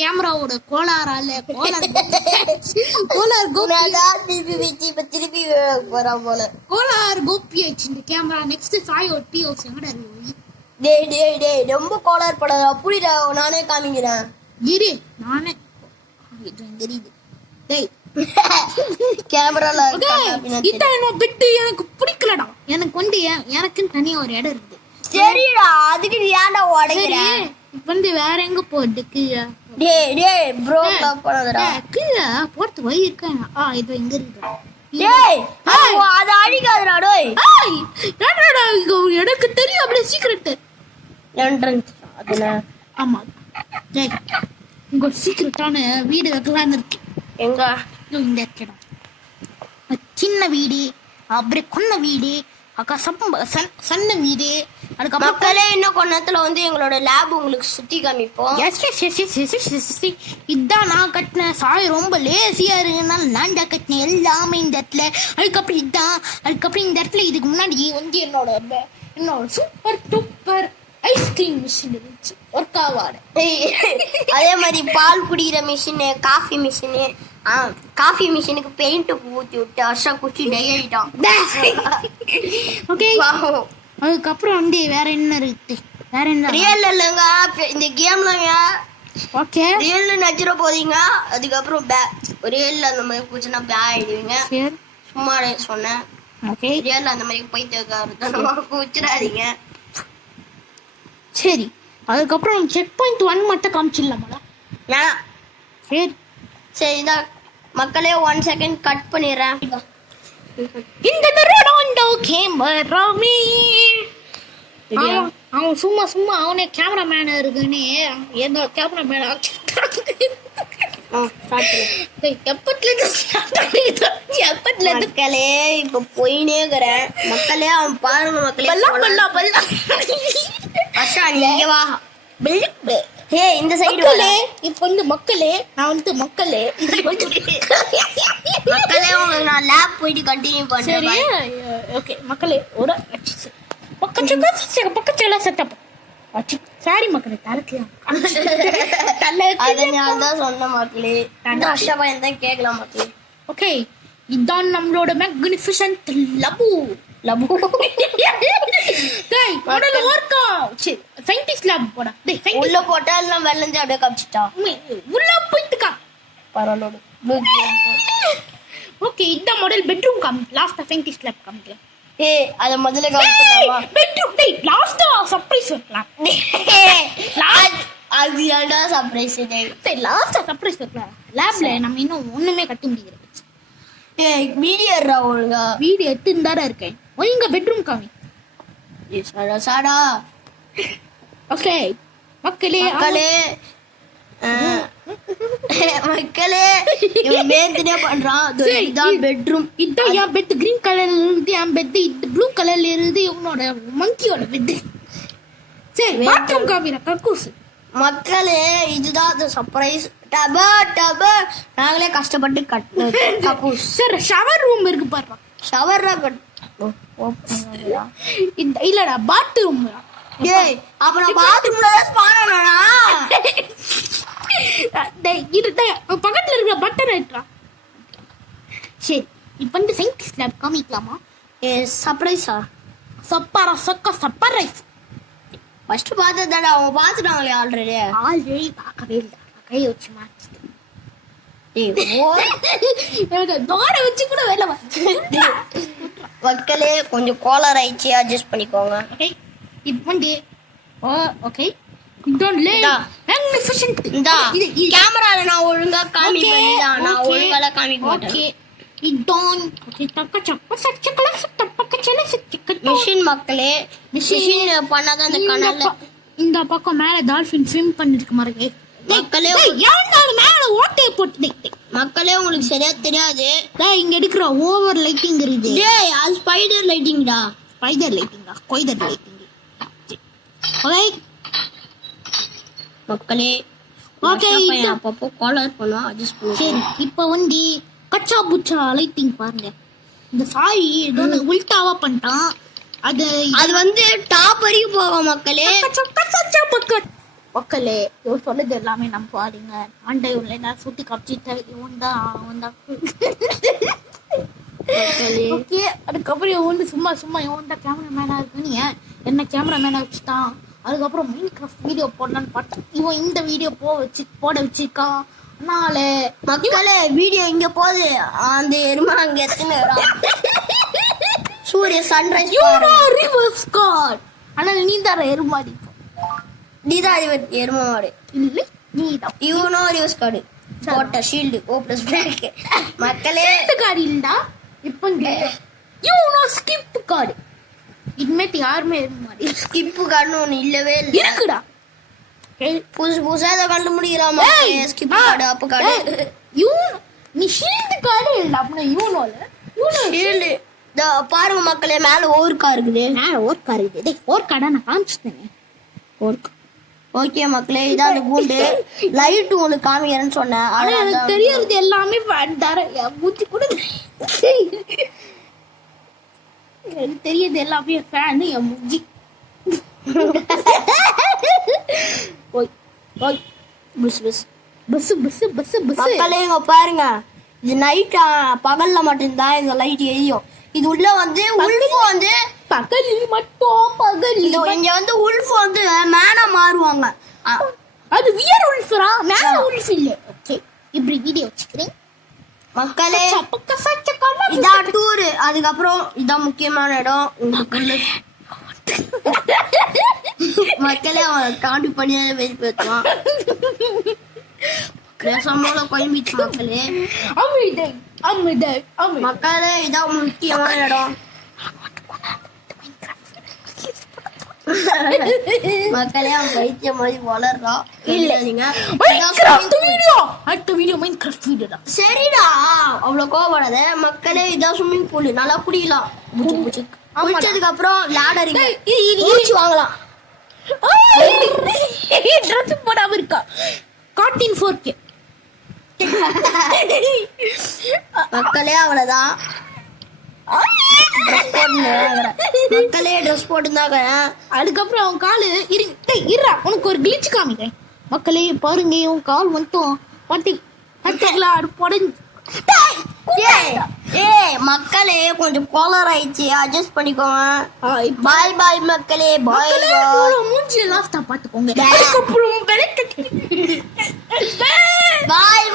கேமராவோட கோளாறால திருப்பி போறான் போல. கோளாறு கோப்பி ஆயிடுச்சு இந்த கேமரா. நெக்ஸ்ட் சாய் ஒட்டி எங்கடா இருக்கு? டேய் ரொம்ப கோளாறு படாத. புரியுதா? நானே காமிக்கிறேன் இரு. நானே தெரியுது. டேய் கேமரால இதான் பெட்டு எனக்கு பிடிக்கலடா. எனக்கு வந்து எனக்குன்னு தனியா ஒரு இடம் இருக்குது. சரிடா, அதுக்கு நீ ஏன்டா உடைக்கிற? இப்ப வந்து வேற எங்க போறது? கீழே டேய் ப்ரோ போறதுடா. கீழே போறது வழி இருக்கா? இது எங்க இருக்கு? டேய் அத அடிக்காதடா. டேய் என்னடா எனக்கு தெரியும் அப்படியே சீக்ரெட் என்ட்ரன்ஸ் அதுல. ஆமா டேய் இங்க ஒரு சீக்ரெட்டான வீடு வைக்கலாம்னு இருக்கு. எங்க? இந்த இடம் சின்ன வீடு, அப்புறம் கொன்ன வீடு, அக்கா சன்ன வீடு. அதுக்கப்புறம் மக்களே இன்னும் கொஞ்ச நேரத்துல வந்து எங்களோட லேப் உங்களுக்கு சுத்தி காமிப்போம். இதான் நான் கட்டின. சாய் ரொம்ப லேசியா இருக்குனால நான் தான் கட்டினேன் எல்லாமே இந்த இடத்துல. அதுக்கப்புறம் இதான். அதுக்கப்புறம் இந்த இடத்துல இதுக்கு முன்னாடி வந்து என்னோட சூப்பர் டூப்பர் ஐஸ்கிரீம் மிஷின் இருந்துச்சு. ஒர்க் ஆவாடு. அதே மாதிரி பால் குடிக்கிற மிஷின், காஃபி மிஷின். காஃபி மிஷினுக்கு பெயிண்ட் ஊத்தி விட்டு அஷா குச்சி டை ஆயிட்டான். ஓகே, அதுக்கப்புறம் வந்து வேற என்ன இருக்கு? வேற என்ன? ரியல் இல்லைங்க இந்த கேம்ல. ஓகே, ரியல் நச்சுற போதீங்க. அதுக்கப்புறம் ரியல் அந்த மாதிரி குச்சினா பே ஆயிடுவீங்க. சும்மா சொன்னேன். ஓகே, ரியல் அந்த மாதிரி போயிட்டு குச்சிடாதீங்க. சரி, அதுக்கப்புறம் செக் பாயிண்ட் 1 மட்டும் காமிச்சிடலாமா? சரி இதான் மக்களே 1 செகண்ட் கட் பண்ணிடுறேன். இந்த தரோண்டோ கேமராமே அவன் சும்மா அவனே கேமராமேன் இருக்குன்னு ஏதோ கேமராமேன் மக்களே இப்ப போயினே இருக்கிறேன். மக்களே அவன் பாருங்க மக்களே. நீங்க வா. இந்த சைடு இப்ப வந்து மக்களே நான் வந்து மக்களே உங்களுக்கு நான் லேப் போயிட்டு கண்டினியூ பண்றேன். ஓகே மக்களே, ஒரு பக்கத்துல செட்டப். சாரி மக்களே, அதனாலதான் சொன்ன மக்களே. அஷாவா எந்த கேட்கலாம் மக்களே. ஓகே, இதான் நம்மளோட மேக்னிஃபிஷன்ட் லபு. டேய் மாடல் வர்க்கா. சரி, சயின்டிஸ்ட் லேப் போடா. டேய் உள்ள போட்டா எல்லாம் வெள்ளஞ்சு அப்படியே காமிச்சிட்டா. உள்ள போய்ட்டுக்கா பரவாயில்ல. ஓகே, இதான் மாடல் பெட்ரூம் காமி. லாஸ்டா சயின்டிஸ்ட் லேப் காமிக்கலாம். அத முதல்ல காமிச்சலாமா? பெட்ரூம். டேய் லாஸ்டா சர்ப்ரைஸ் வைக்கலாம். அது ஏன்டா சர்ப்ரைஸ்? டேய் லாஸ்டா சர்ப்ரைஸ் வைக்கலாம். லேப்ல நம்ம இன்னும் ஒண்ணுமே கட்ட முடியல. வீடியோ எடுறா ஒழுங்கா. வீடியோ எடுத்துதாடா இருக்கேன். ஒழுங்கா பெட்ரூம் காமி. சாடா. ஓகே மக்களே இவன் மேத்தினே பண்றான். இதான் பெட்ரூம். இதான் என் பெட். கிரீன் கலர்ல இருந்து என் பெட். இது ப்ளூ கலர்ல இருந்து இவனோட மங்கியோட பெட். சரி, பாத்ரூம் காமிடா கக்கூஸ். மக்களே இதுதான் சர்ப்ரைஸ். நாங்களே கஷ்டப்பட்டு கக்கூஸ். சரி, ஷவர் ரூம் இருக்கு பாருடா. ஷவர்ரா இல்லடா பாத்ரூம். டேய் அப்ப நான் பாத்ரூம்ல ஸ்பான் ஆனனா? டேய் இது பக்கத்துல இருக்கிற பட்டன் ஐட்ரா. சரி, இப்போ வந்து சயின்டிஸ்ட் லேப் காமிக்கலாமா? சர்ப்ரைஸா? சர்ப்ரைஸ். ஃபர்ஸ்ட் பார்த்ததாடா அவங்க பார்த்துட்டாங்களே ஆல்ரெடி பார்க்கவே இல்லை. கை வச்சு மாத்திட்டு தோட வச்சு கூட வேலை மக்களே கொஞ்சம் கோலர் ஆயிடுச்சு, அட்ஜஸ்ட் பண்ணிக்கோங்க. இப்போ வந்து ஓகே கேமரால நான் ஒழுங்கா காமிப்பேன். நான் ஒழுங்கால காமிக்க மாட்டேன். மிஷின் மக்களே, மிஷின் பண்ணாதான் இந்த கனல்ல. இந்த பக்கம் மேல டால்பின் ஸ்விம் பண்ணிருக்கு மாதிரி. மக்களே மேல ஓட்டையை போட்டு. மக்களே உங்களுக்கு சரியா தெரியாது. இங்க எடுக்கிற ஓவர் லைட்டிங் இருக்குது. டேய் அது ஸ்பைடர் லைட்டிங்டா. ஸ்பைடர் லைட்டிங்கா? கொய்தர் லைட்டிங். ஓகே மக்களே, ஓகே அப்பப்போ காலர் பண்ணா அட்ஜஸ்ட் பண்ணுங்க. சரி, இப்போ வந்து கச்சா புச்சா லைட்டிங் பாருங்க. இந்த சாய் ஏதோ உல்டாவா பண்ணிட்டான். அது வந்து டாப் வரைக்கும் போகும் மக்களே. மக்களே இவன் சொல்லுது எல்லாமே நம்ம பாருங்க ஆண்டை உள்ள நான் சுத்தி காப்பிச்சிட்டேன் இவன் தான் ஓகே அதுக்கப்புறம் இவன் வந்து சும்மா இவன் தான் கேமராமேனா இருக்குன்னு என்ன கேமராமேனா வச்சுட்டான். அதுக்கப்புறம் மைண்ட் கிராஃப்ட் வீடியோ போடலான்னு பார்த்தேன். இவன் இந்த வீடியோ போட வச்சிருக்கான். அதனால மக்களே வீடியோ இங்க போகுது, அந்த எருமை அங்க எத்தனை சூரிய சன்ரைஸ் ரிவர்ஸ் கார்டு. ஆனால் நீ தர எருமாடி நீதான் எருமை மாடு இல்லை நீதான் யூனோ ரிவர்ஸ் கார்டு போட்ட ஷீல்டு ஓ பிளஸ் பிளாக். மக்களே கார்டு இல்லடா இப்போ யூனோ ஸ்கிப் கார்டு. இனிமேட்டு யாருமே எருமாடி ஸ்கிப்பு கார்டுன்னு ஒண்ணு இல்லவே இல்லை. இருக்குடா புதுசா இதை கண்டுபிடிக்கிறாமா ஸ்கிப் கார்டு அப்பு கார்டு நீ ஷீல்டு கார்டு இல்ல அப்படின்னா யூனோல ஷீல்டு பாருங்க மக்களே மேல ஓர்க்கா இருக்குது. ஓர்க்கா இருக்குது ஓர்க்காடா நான் காமிச்சிட்டேன் ஓர்க்கா. ஓகே மக்களே இதான் அந்த கூண்டு லைட் உங்களுக்கு காமிக்கிறேன்னு சொன்னேன். ஆனா எனக்கு தெரியறது எல்லாமே ஃபேன் தர மூச்சு கூட எனக்கு தெரியுது எல்லாமே ஃபேன் என் மூஞ்சி. ஓய் ஓய் bus bus bus bus bus bus மக்களே இங்க பாருங்க இது நைட் பகல்ல மட்டும்தான் இந்த லைட் எரியும். இது உள்ள வந்து உல்ஃப் வந்து பகலில் மட்டும் பகல் இது இங்க வந்து உல்ஃப் வந்து மேனா மாறுவாங்க. அது வியர் உல்ஃப்ரா மேல உல்ஃப் இல்ல. ஓகே இப்படி வீடியோ வச்சுக்கிறேன் மக்களே. இதான் டூர். அதுக்கப்புறம் இதான் முக்கியமான இடம் உங்களுக்குள்ள மக்களே அவன் காண்டி பண்ணியாத வெளிப்படுத்துவான். சம்பள கோயம்பிச்சு மக்களே. அமிர்தை அமிர்தை மக்களே இதான் முக்கியமான இடம். மக்களே அவன் பைத்திய மாதிரி வளர்றான். அடுத்த வீடியோ மைன்கிராஃப்ட் வீடியோ தான். சரிடா அவ்வளவு கோவப்படாத மக்களே. இதான் ஸ்விம்மிங் பூல் நல்லா குடிக்கலாம். குடிச்சதுக்கு அப்புறம் லேடர் வாங்கலாம். ட்ரெஸ் போடாம இருக்கா கார்ட்டூன் 4K மக்களே அவ்வளவுதான். மக்களே ட்ரெஸ் போட்டுருந்தாங்க. அதுக்கப்புறம் அவன் காலு இருறா உனக்கு ஒரு கிளிச் காமிக்கிறேன். மக்களே பாருங்க உன் கால் மட்டும் பார்த்தீங்களா அது புடஞ்சு. மக்களே கொஞ்சம் கோலர் ஆயிடுச்சு அட்ஜஸ்ட் பண்ணிக்கோங்க. பாய் பாய் மக்களே பாய். மூஞ்சி லாஸ்டா பாத்துக்கோங்க. பாய்.